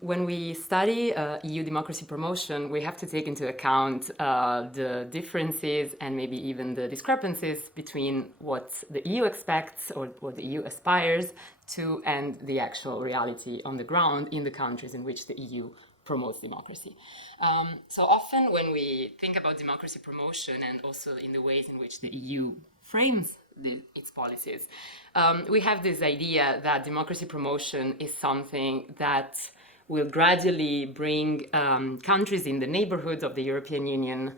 When we study EU democracy promotion, we have to take into account the differences and maybe even the discrepancies between what the EU expects or what the EU aspires to and the actual reality on the ground in the countries in which the EU promotes democracy. So often when we think about democracy promotion and also in the ways in which the EU frames its policies, we have this idea that democracy promotion is something that will gradually bring countries in the neighbourhood of the European Union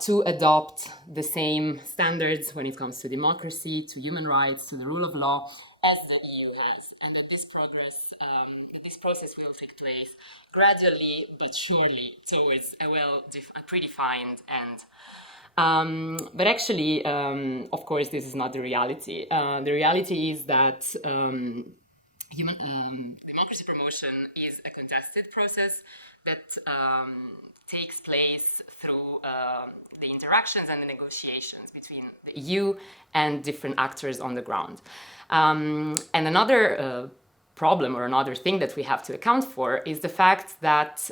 to adopt the same standards when it comes to democracy, to human rights, to the rule of law, as the EU has, and that this process will take place gradually but surely towards a predefined end. But actually, of course, this is not the reality. The reality is that democracy promotion is a contested process that takes place through the interactions and the negotiations between the EU and different actors on the ground. And another problem or another thing that we have to account for is the fact that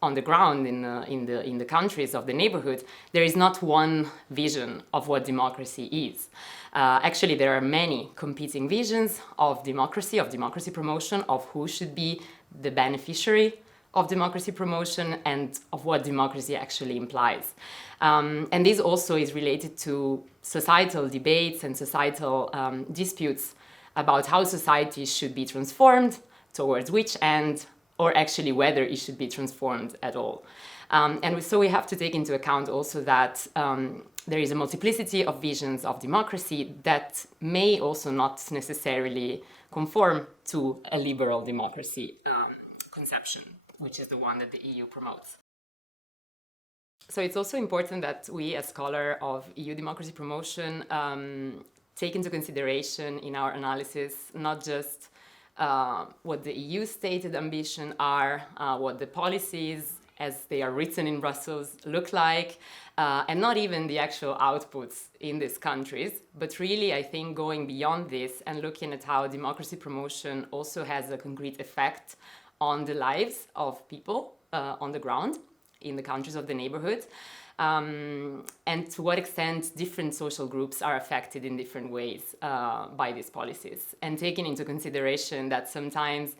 on the ground in the countries of the neighborhood, there is not one vision of what democracy is. Actually, there are many competing visions of democracy promotion, of who should be the beneficiary of democracy promotion and of what democracy actually implies. And this also is related to societal debates and societal disputes about how society should be transformed, towards which end, or actually whether it should be transformed at all. And so we have to take into account also that there is a multiplicity of visions of democracy that may also not necessarily conform to a liberal democracy conception, which is the one that the EU promotes. So it's also important that we, as scholars of EU democracy promotion, take into consideration in our analysis not just what the EU stated ambition are, what the policies as they are written in Brussels look like, and not even the actual outputs in these countries, but really I think going beyond this and looking at how democracy promotion also has a concrete effect on the lives of people on the ground in the countries of the neighborhood, and to what extent different social groups are affected in different ways by these policies, and taking into consideration that sometimes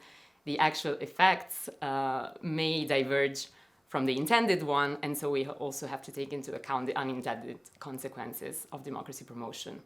the actual effects may diverge from the intended one, and so we also have to take into account the unintended consequences of democracy promotion.